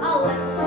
Oh,